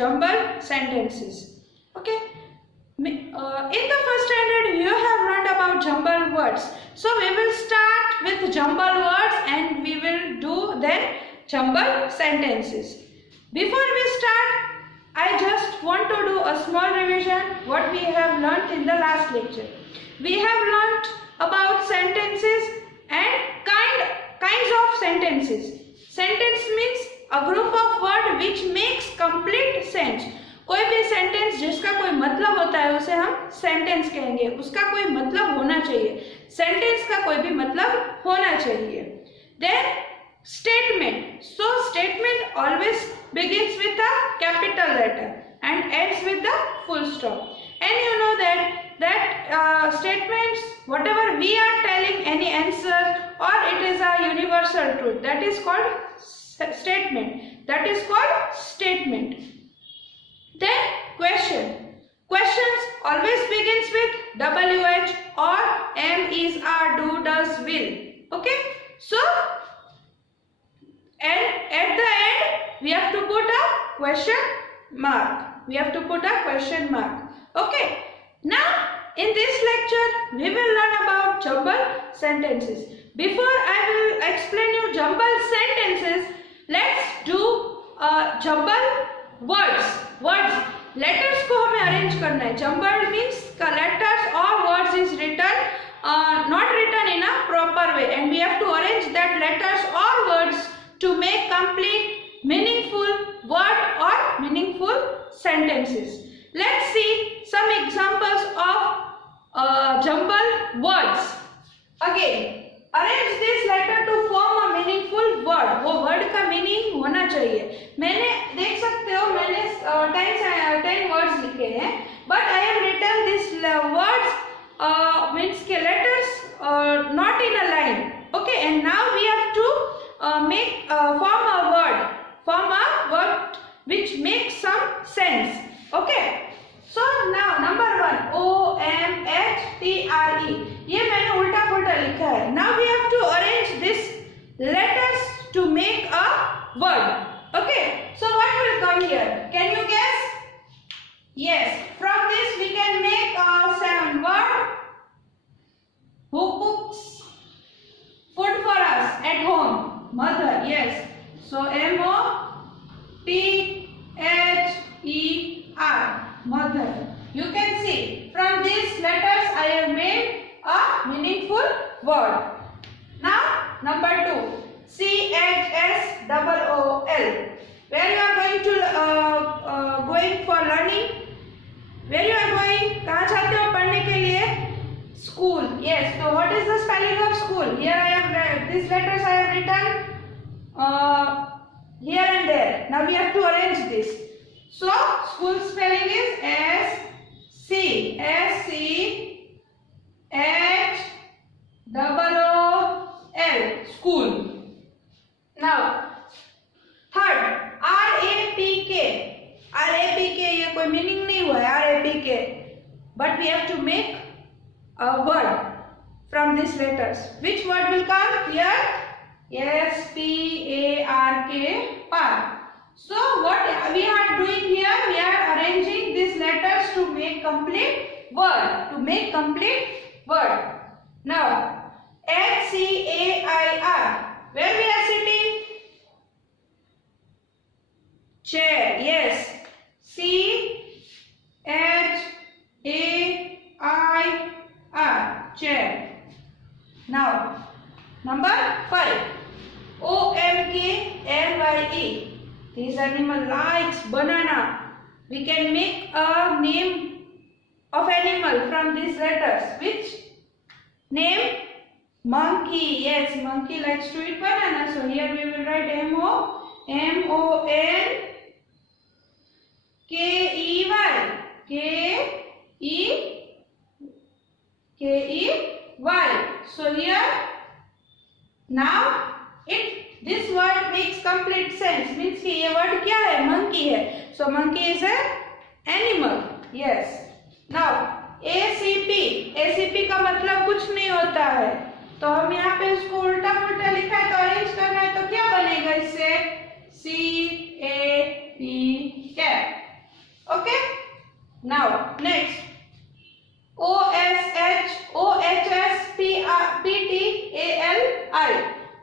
jumbled sentences. Okay. In the first standard, you have learned about jumbled words. So we will start with jumbled words and we will do then jumbled sentences. Before we start, I just want to do a small revision what we have learned in the last lecture. We have learnt about sentences and kinds of sentences. Sentence means a group of words which makes complete sense. कोई भी sentence जिसका कोई मतलब होता है उसे हम sentence कहेंगे, उसका कोई मतलब होना चाहिए, सेंटेंस का कोई भी मतलब होना चाहिए. Then statement. So statement always begins with a capital letter and ends with the full stop. And you know that statements, whatever we are telling any answer or it is a universal truth, that is called statement. That is called statement. Then question. Questions always begins with WH or am, is, are, do, does, will. Okay. So and at the end we have to put a question mark. We have to put a question mark. Okay. Now in this lecture we will learn about jumbled sentences. Before I will explain you jumbled sentences, let's do jumbled words. Letters को हमें arrange करना है. Jumbled means letters or words is written not written in a proper way, and we have to arrange that letters or words to make complete meaningful word or meaningful sentences. Let's see some examples of jumbled words. Again, arrange this letter to form a meaningful word. वो word का meaning होना चाहिए. मैंने देख सकते हो मैंने 10 words लिखे हैं, but I have written these words means के letters not in a line. Okay, and now we have to form a word which makes some sense. Okay. So now number 1, OMHTRE. ये मैंने उल्टा पुल्टा लिखा है. Now we have to arrange these letters to make a word. Okay. So what will come here? Can you guess? Yes. From this we can make a 7 word. Who cooks food for us at home? Mother. Yes. So MOTHER. Mother. You can see from these letters I have made a meaningful word. Now number 2, CHSOOL. Where you are going for learning? Where you are going? कहाँ जाते हो पढ़ने के लिए? School. Yes. So what is the spelling of school? Here I have these letters I have written here and there. Now we have to arrange this. So school spelling is SCHOOL. School. Now third, RAPK. ये कोई meaning नहीं हुआ है RAPK, but we have to make a word from these letters. Which word will come here? Yes, SPARK. Park. So what we are doing here, we are arranging these letters to make complete word. Now HCAIR. Where we are sitting? Chair. Yes. CHAIR. Chair. Now number 5. OMKLYE. This animal likes banana. We can make a name of animal from these letters. Which name? Monkey. Yes, monkey likes to eat banana. So here we will write MONKEY. So here now this word makes complete sense. Means कि ये word क्या है? Monkey है. So monkey is an animal. Yes. Now ACP का मतलब कुछ नहीं होता है. तो हम यहाँ पे इसको उल्टा पुल्टा लिखा है तो अरेंज करना है तो क्या बनेगा इससे? CAP. Okay. Now next, OSHOHSPTALI,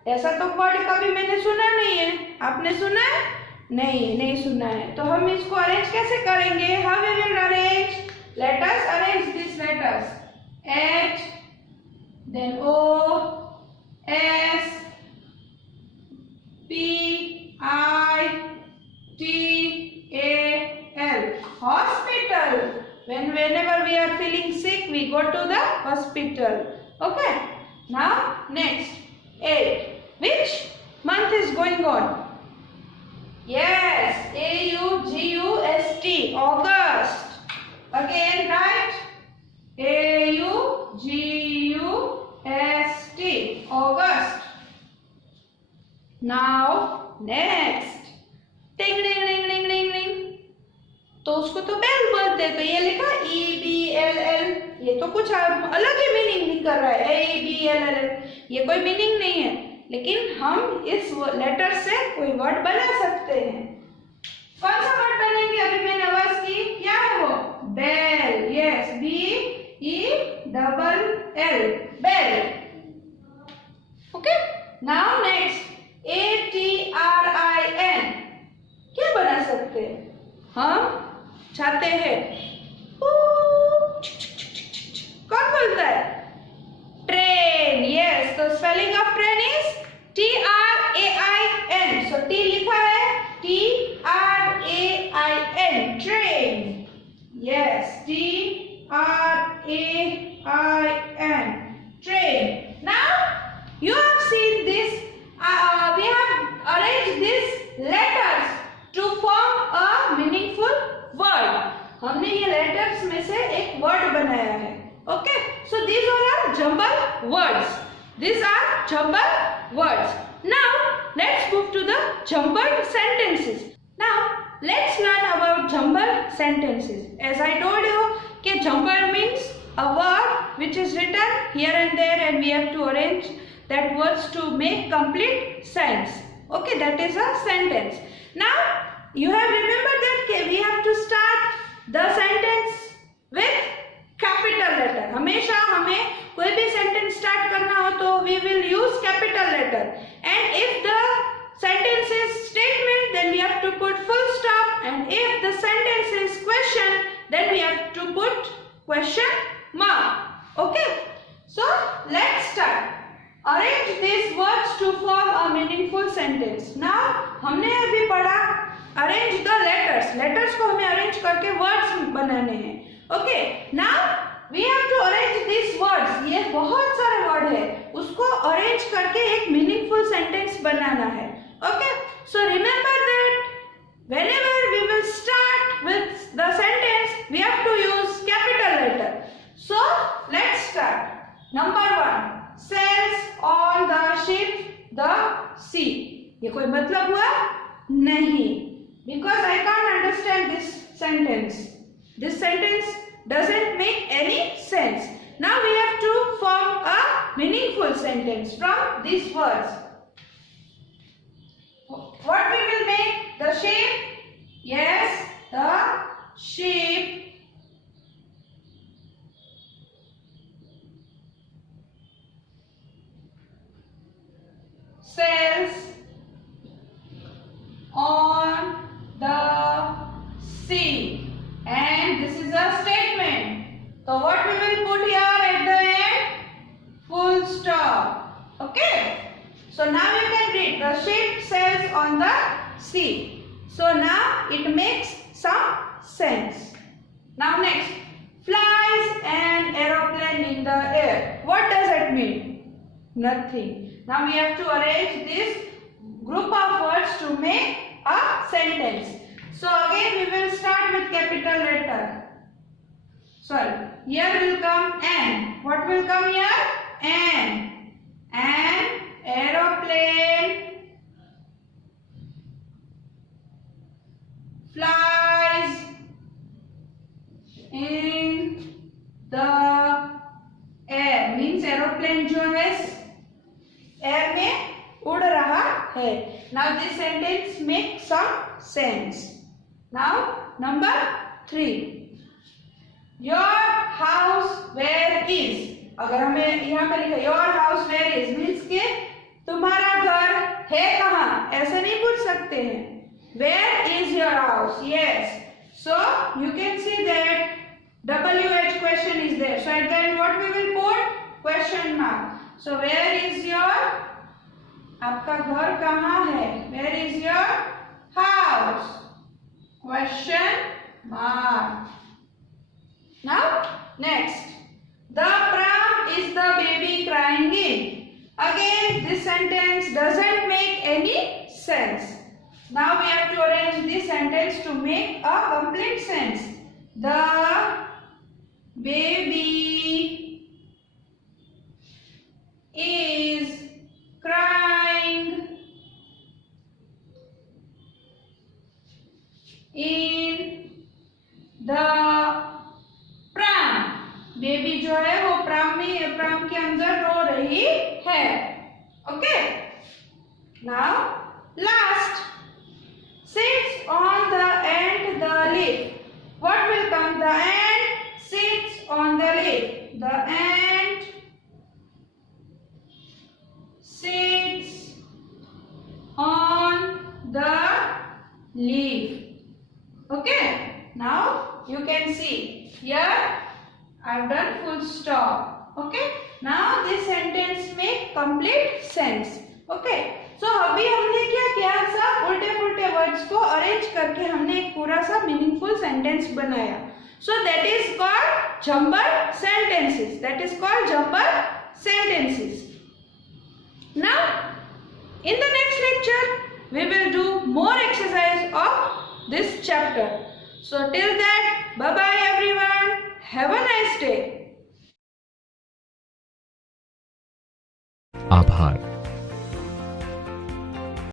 ऐसा तो वर्ड कभी मैंने सुना नहीं है। आपने सुना है? नहीं सुना है। तो हम इसको अरेंज कैसे करेंगे? How we will arrange? Let us arrange these letters. H, then O, S, P, I, T, A, L. Hospital. Whenever we are feeling sick, we go to the hospital. Okay. Now next, 8. Which month is going on? Yes, AUGUST, August. Again, right? AUGUST, August. Now next, ding ding ding ding ding ding. तो उसको तो bell बोलते हैं। तो ये लिखा EBLL, ये तो कुछ अलग ही मीनिंग निकल रहा है। ABLL, ये कोई मीनिंग नहीं है, लेकिन हम इस लेटर से कोई वर्ड बना सकते हैं। कौन सा वर्ड बनेंगे? अभी मैंने आवाज की, क्या है वो? Bell. Yes, BELL, bell. Okay. Now next, ATRIN, क्या बना सकते हैं? हम चाहते हैं, कौन बोलता है? ट्रेन। यस, तो spelling of train is TRAIN। So T लिखा है, TRAIN, train. Yes, TRAIN, train. Now you have seen this, we have arranged these letters to form a meaningful word. हमने ये letters में से एक word बनाया है। Okay, so these all are jumble words. These are jumble words. Now let's move to the jumbled sentences. Now let's learn about jumbled sentences. As I told you, कि jumbled means a word which is written here and there, and we have to arrange that words to make complete sense. Okay, that is a sentence. Now you have remembered that we have to start the sentence with capital letter. हमेशा हमें कोई भी sentence start करना हो तो we will use capital letter. And if the sentence is statement, then we have to put full stop. And if the sentence is question, then we have to put question mark. Okay, so let's start. Arrange these words to form a meaningful sentence. Now हमने अभी पढ़ा arrange the letters. Letters को हमें arrange करके words बनाने हैं. Okay. Now we have to arrange these words. ये बहुत सारे word है. उसको arrange करके एक meaningful sentence बनाना है. Okay. So remember that whenever we will start with the sentence, we have to use capital letter. So let's start. Number 1. Sails on the ship the sea. ये कोई मतलब हुआ? नहीं. Because I can't understand this sentence. This sentence doesn't make any sense. Now we have to form a meaningful sentence from these words. What we will make? The ship. Yes, the ship sails on the sea, and this is a statement. So what we will put here at the end? Full stop. Okay. So now you can read, the ship sails on the sea. So now it makes some sense. Now next, flies an aeroplane in the air. What does it mean? Nothing. Now we have to arrange this group of words to make a sentence. So again we will start with capital letter. Sorry, here will come N. What will come here? N. An aeroplane flies in the air. Means aeroplane जो है air में उड़ रहा है. Now this sentence makes some sense. Now number 3. Your house where is. अगर हमें यहाँ पे लिखा your house where is means के तुम्हारा घर है कहाँ, ऐसे नहीं पूछ सकते हैं. Where is your house? Yes. So you can see that WH question is there. So at the end what we will put? Question mark. So where is your, आपका घर कहाँ है? Where is your house? Question mark. Now next, the pram is the baby crying in. Again this sentence doesn't make any sense. Now we have to arrange this sentence to make a complete sense. The baby is crying in the pram. Baby जो है वो प्राम के अंदर रो रही है. Okay. Now last, sits on the ant the leaf. What will come? The ant sits on the leaf. The ant sits on the leaf. Okay. Now you can see here I've done full stop. Okay. Now this sentence make complete sense. Okay. So अभी हमने क्या किया, सब उल्टे पुल्टे words को arrange करके हमने एक पूरा सा मीनिंगफुल सेंटेंस बनाया. So that is called jumbled sentences. That is called jumbled sentences. Now in the next lecture we will do more exercise of this chapter. So till that, bye bye everyone. Have a nice day. आभार.